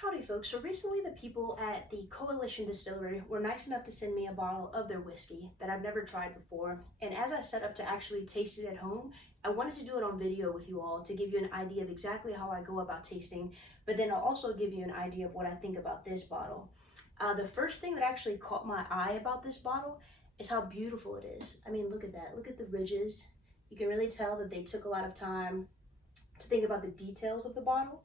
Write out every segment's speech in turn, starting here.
Howdy folks, so recently the people at the Coalition Distillery were nice enough to send me a bottle of their whiskey that I've never tried before, and as I set up to actually taste it at home, I wanted to do it on video with you all to give you an idea of exactly how I go about tasting, but then I'll also give you an idea of what I think about this bottle. The first thing that actually caught my eye about this bottle is how beautiful it is. I mean, look at that, look at the ridges. You can really tell that they took a lot of time to think about the details of the bottle.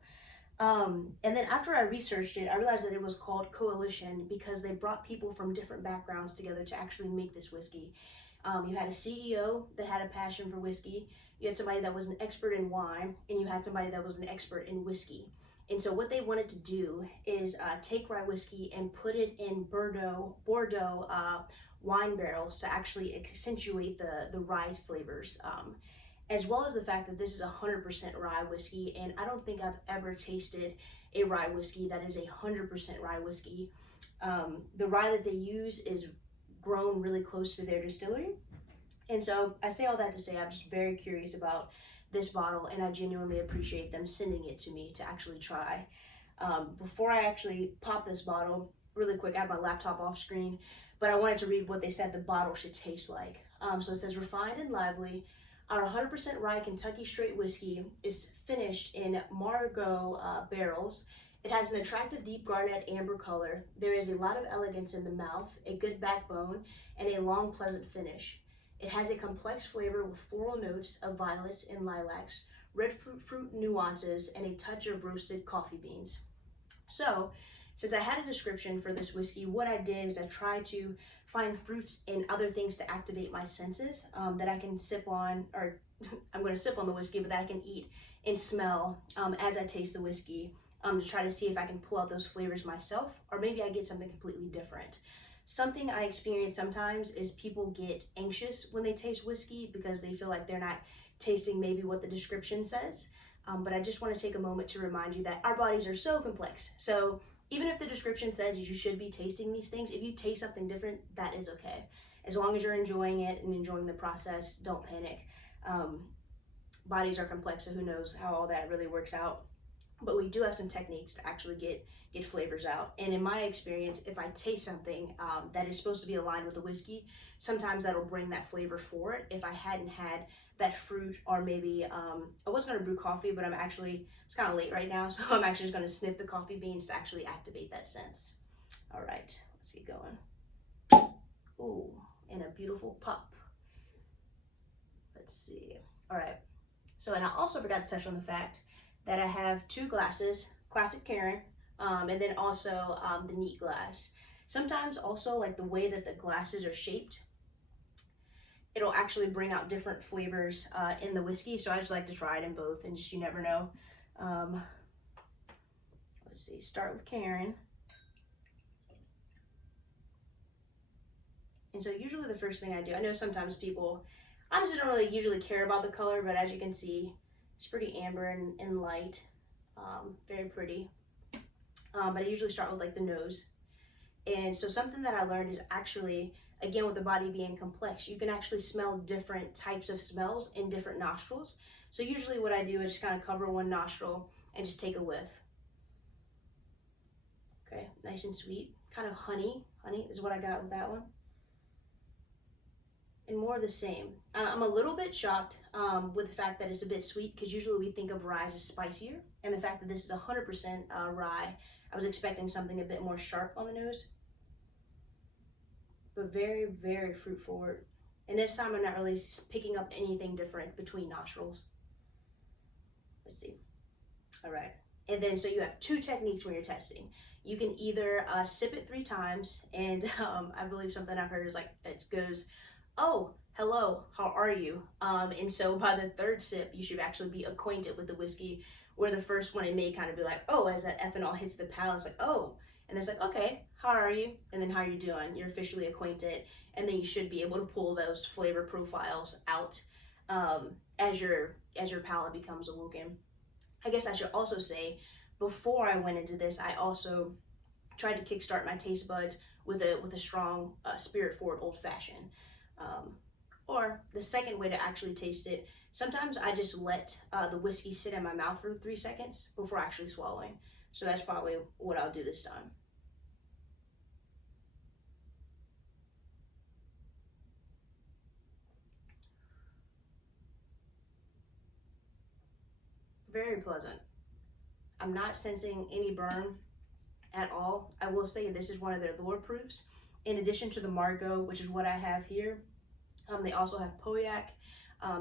And then after I researched it, I realized that it was called Coalition because they brought people from different backgrounds together to actually make this whiskey. You had a CEO that had a passion for whiskey, you had somebody that was an expert in wine, and you had somebody that was an expert in whiskey. And so what they wanted to do is take rye whiskey and put it in Bordeaux wine barrels to actually accentuate the rye flavors. As well as the fact that this is 100% rye whiskey, and I don't think I've ever tasted a rye whiskey that is 100% rye whiskey. The rye that they use is grown really close to their distillery, and so I say all that to say I'm just very curious about this bottle, and I genuinely appreciate them sending it to me to actually try. Before I actually pop this bottle, really quick, I have my laptop off screen, but I wanted to read what they said the bottle should taste like. So it says, refined and lively, our 100% rye Kentucky straight whiskey is finished in Margaux barrels. It has an attractive deep garnet amber color. There is a lot of elegance in the mouth, a good backbone, and a long pleasant finish. It has a complex flavor with floral notes of violets and lilacs, red fruit nuances, and a touch of roasted coffee beans. So, since I had a description for this whiskey, what I did is I tried to find fruits and other things to activate my senses that I can sip on, or I'm going to sip on the whiskey, but that I can eat and smell as I taste the whiskey to try to see if I can pull out those flavors myself, or maybe I get something completely different. Something I experience sometimes is people get anxious when they taste whiskey because they feel like they're not tasting maybe what the description says. But I just want to take a moment to remind you that our bodies are so complex. So even if the description says you should be tasting these things, if you taste something different, that is okay. As long as you're enjoying it and enjoying the process, don't panic. Bodies are complex, so who knows how all that really works out. But we do have some techniques to actually get flavors out. And in my experience, if I taste something that is supposed to be aligned with the whiskey, sometimes that'll bring that flavor for it. If I hadn't had that fruit, or maybe I was going to brew coffee, but it's kind of late right now, so I'm actually just going to sniff the coffee beans to actually activate that sense. All right, let's get going. Ooh, and a beautiful pop. Let's see. All right, so, and I also forgot to touch on the fact that I have two glasses, Classic Karen, and then also the neat glass. Sometimes also like the way that the glasses are shaped, it'll actually bring out different flavors in the whiskey. So I just like to try it in both, and just you never know. Let's see, start with Karen. And so usually the first thing I do, I know sometimes people honestly don't really usually care about the color, but as you can see, it's pretty amber and light, very pretty. But I usually start with like the nose. And so something that I learned is actually, again, with the body being complex, you can actually smell different types of smells in different nostrils. So usually what I do is just kind of cover one nostril and just take a whiff. Okay, nice and sweet, kind of honey is what I got with that one. And more of the same. I'm a little bit shocked with the fact that it's a bit sweet, because usually we think of rye as spicier, and the fact that this is 100% rye, I was expecting something a bit more sharp on the nose, but very, very fruit forward. And this time I'm not really picking up anything different between nostrils. Let's see. All right. And then so you have two techniques when you're testing. You can either sip it 3 times, and I believe something I've heard is like it goes, oh, hello, how are you? And so by the 3rd sip, you should actually be acquainted with the whiskey, where the first one, it may kind of be like, oh, as that ethanol hits the palate, it's like, oh, and it's like, okay, how are you? And then how are you doing? You're officially acquainted, and then you should be able to pull those flavor profiles out as your palate becomes awoken. I guess I should also say, before I went into this, I also tried to kickstart my taste buds with a strong spirit forward old fashioned. Or the second way to actually taste it, sometimes I just let the whiskey sit in my mouth for 3 seconds before actually swallowing. So that's probably what I'll do this time. Very pleasant. I'm not sensing any burn at all. I will say this is one of their lower proofs. In addition to the Margot, which is what I have here, they also have Pauillac.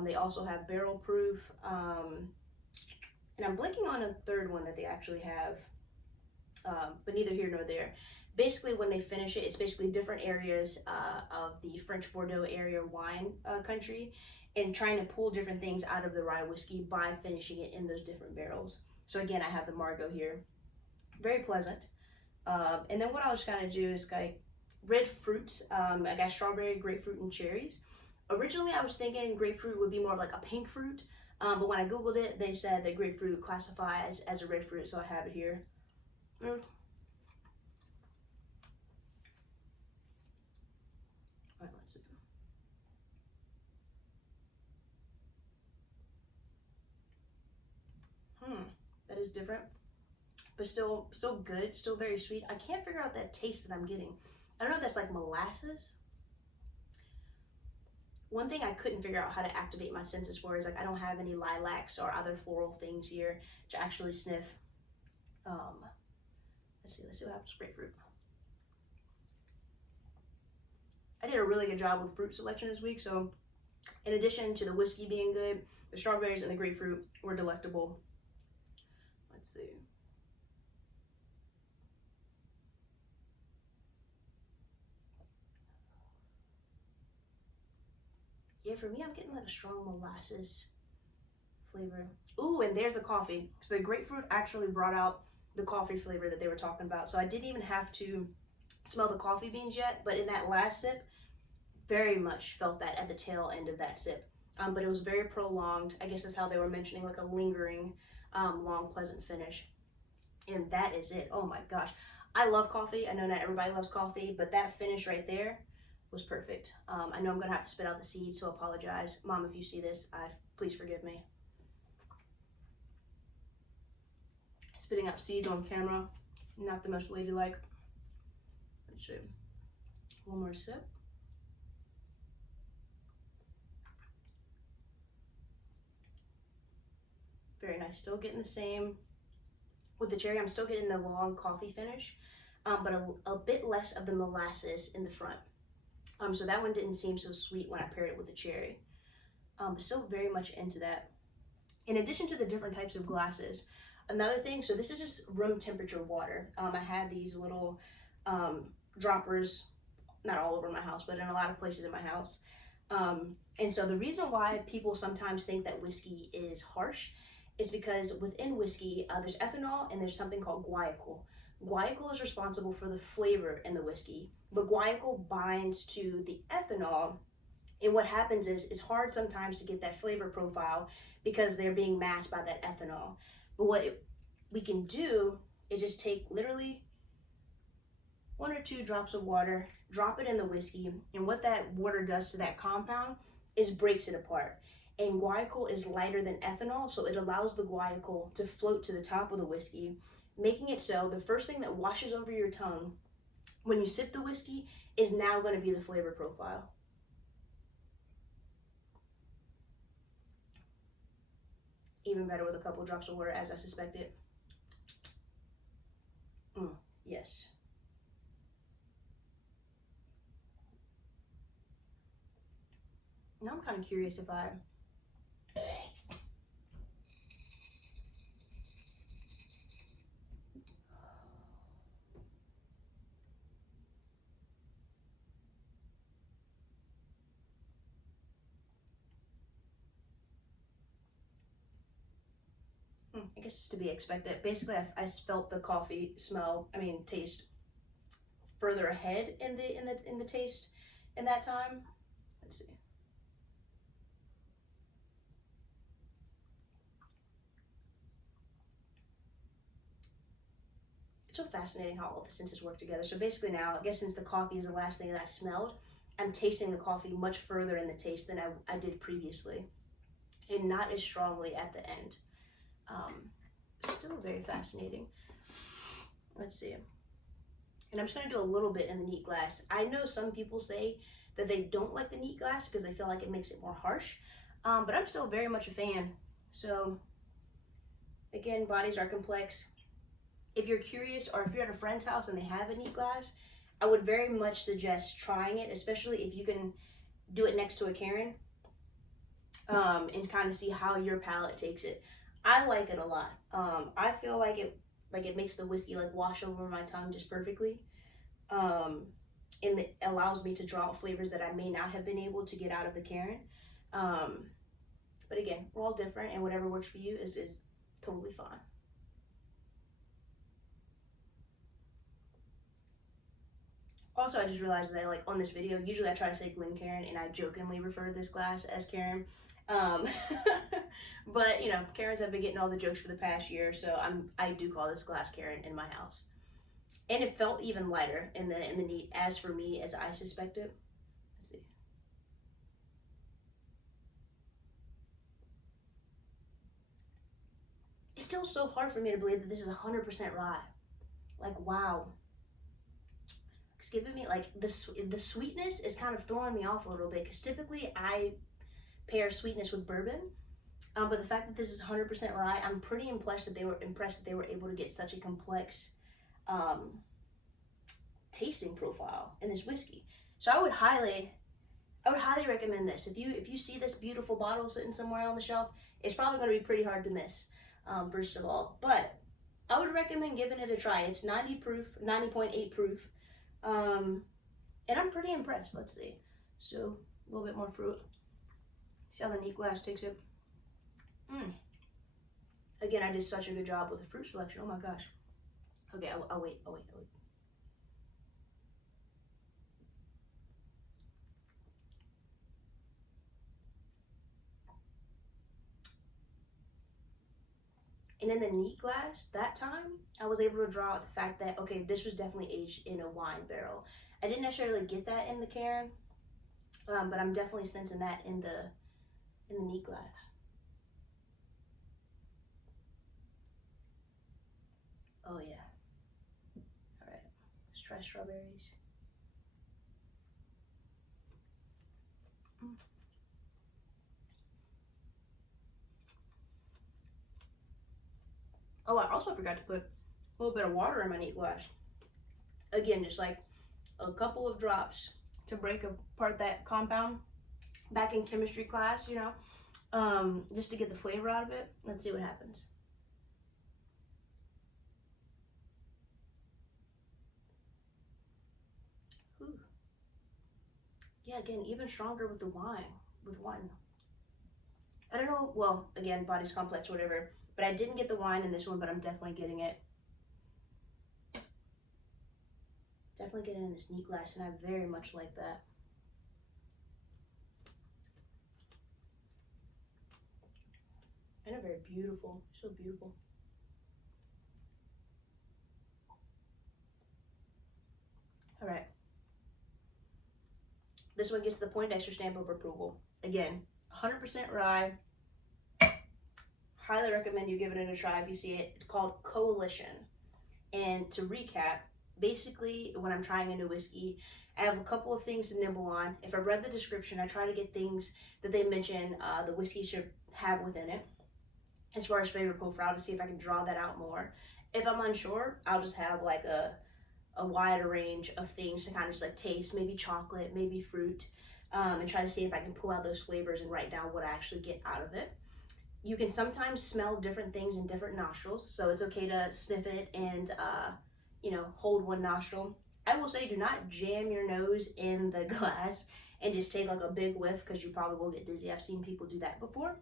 They also have barrel proof. And I'm blinking on a third one that they actually have, but neither here nor there. Basically, when they finish it, it's basically different areas of the French Bordeaux area wine country, and trying to pull different things out of the rye whiskey by finishing it in those different barrels. So again, I have the Margot here. Very pleasant. And then what I'll just kind of do is like red fruits. I got strawberry, grapefruit, and cherries. Originally, I was thinking grapefruit would be more of like a pink fruit, but when I Googled it, they said that grapefruit classifies as a red fruit, so I have it here. All right, let's see. That is different, but still good, still very sweet. I can't figure out that taste that I'm getting. I don't know if that's like molasses. One thing I couldn't figure out how to activate my senses for is like I don't have any lilacs or other floral things here to actually sniff. Let's see what happens with grapefruit. I did a really good job with fruit selection this week, so in addition to the whiskey being good, the strawberries and the grapefruit were delectable. Let's see. Yeah, for me, I'm getting like a strong molasses flavor. Ooh, and there's the coffee. So the grapefruit actually brought out the coffee flavor that they were talking about. So I didn't even have to smell the coffee beans yet, but in that last sip, very much felt that at the tail end of that sip. But it was very prolonged. I guess that's how they were mentioning, like a lingering, long, pleasant finish. And that is it. Oh my gosh. I love coffee. I know not everybody loves coffee, but that finish right there was perfect. I know I'm gonna have to spit out the seeds, so apologize. Mom, if you see this, please forgive me. Spitting out seeds on camera, not the most ladylike. Let's see. One more sip. Very nice. Still getting the same with the cherry. I'm still getting the long coffee finish, but a bit less of the molasses in the front. So that one didn't seem so sweet when I paired it with the cherry. But still very much into that. In addition to the different types of glasses, another thing, so this is just room temperature water. I had these little droppers, not all over my house, but in a lot of places in my house. And so the reason why people sometimes think that whiskey is harsh is because within whiskey, there's ethanol and there's something called guaiacol. Guaiacol is responsible for the flavor in the whiskey, but guaiacol binds to the ethanol, and what happens is it's hard sometimes to get that flavor profile because they're being masked by that ethanol. But what we can do is just take literally 1 or 2 drops of water, drop it in the whiskey, and what that water does to that compound is breaks it apart. And guaiacol is lighter than ethanol, so it allows the guaiacol to float to the top of the whiskey, making it so the first thing that washes over your tongue when you sip the whiskey is now going to be the flavor profile. Even better with a couple drops of water, as I suspected. Yes. Now I'm kind of curious if I guess it's to be expected. Basically, I felt the coffee taste further ahead in the taste in that time. Let's see. It's so fascinating how all the senses work together. So basically now, I guess since the coffee is the last thing that I smelled, I'm tasting the coffee much further in the taste than I did previously, and not as strongly at the end. Still very fascinating. Let's see. And I'm just going to do a little bit in the neat glass. I know some people say that they don't like the neat glass because they feel like it makes it more harsh. But I'm still very much a fan. So again, bodies are complex. If you're curious, or if you're at a friend's house and they have a neat glass, I would very much suggest trying it, especially if you can do it next to a Karen, and kind of see how your palate takes it. I like it a lot. I feel like it makes the whiskey like wash over my tongue just perfectly. And it allows me to draw out flavors that I may not have been able to get out of the Karen. But again, we're all different, and whatever works for you is totally fine. Also, I just realized that like on this video, usually I try to say Glencairn and I jokingly refer to this glass as Karen. Um, but you know, Karens have been getting all the jokes for the past year, so I do call this glass Karen in my house. And it felt even lighter in the neat as for me as I suspected. Let's see. It's still so hard for me to believe that this is 100% rye. Like, wow. It's giving me like the sweetness is kind of throwing me off a little bit, because typically I pair sweetness with bourbon. But the fact that this is 100% rye, I'm pretty impressed that they were able to get such a complex tasting profile in this whiskey. So I would highly recommend this. If you see this beautiful bottle sitting somewhere on the shelf, it's probably going to be pretty hard to miss. First of all, but I would recommend giving it a try. It's 90 proof, 90.8 proof, and I'm pretty impressed. Let's see. So a little bit more fruit. See how the neat glass takes it. Again, I did such a good job with the fruit selection. Oh my gosh. Okay, I'll wait. And in the neat glass, that time, I was able to draw out the fact that, okay, this was definitely aged in a wine barrel. I didn't necessarily get that in the Karen, but I'm definitely sensing that in the neat glass. Oh yeah. All right, let's try strawberries. Oh, I also forgot to put a little bit of water in my neat glass. Again, just like a couple of drops to break apart that compound. Back in chemistry class, you know, just to get the flavor out of it. Let's see what happens. Ooh. Yeah, again, even stronger with the wine. I don't know, well, again, body's complex, whatever, but I didn't get the wine in this one, but I'm definitely getting it. Definitely getting in this neat glass, and I very much like that. And a very beautiful, so beautiful. All right. This one gets the Poindexter stamp of approval. Again, 100% rye. Highly recommend you giving it a try if you see it. It's called Coalition. And to recap, basically when I'm trying a new whiskey, I have a couple of things to nibble on. If I read the description, I try to get things that they mention the whiskey should have within it, as far as flavor profile, to see if I can draw that out more. If I'm unsure, I'll just have like a wider range of things to kind of just like taste, maybe chocolate, maybe fruit, and try to see if I can pull out those flavors and write down what I actually get out of it. You can sometimes smell different things in different nostrils, so it's okay to sniff it and, you know, hold one nostril. I will say, do not jam your nose in the glass and just take like a big whiff, because you probably will get dizzy. I've seen people do that before.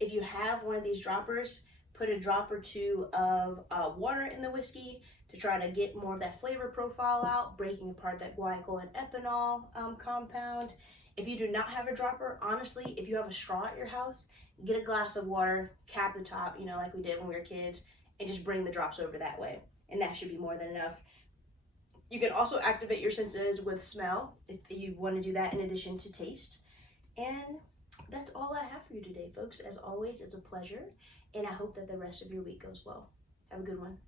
If you have one of these droppers, put a drop or two of water in the whiskey to try to get more of that flavor profile out, breaking apart that glycol and ethanol compound. If you do not have a dropper, honestly, if you have a straw at your house, get a glass of water, cap the top, you know, like we did when we were kids, and just bring the drops over that way. And that should be more than enough. You can also activate your senses with smell if you want to do that in addition to taste. And that's all I have for you today, folks. As always, it's a pleasure, and I hope that the rest of your week goes well. Have a good one.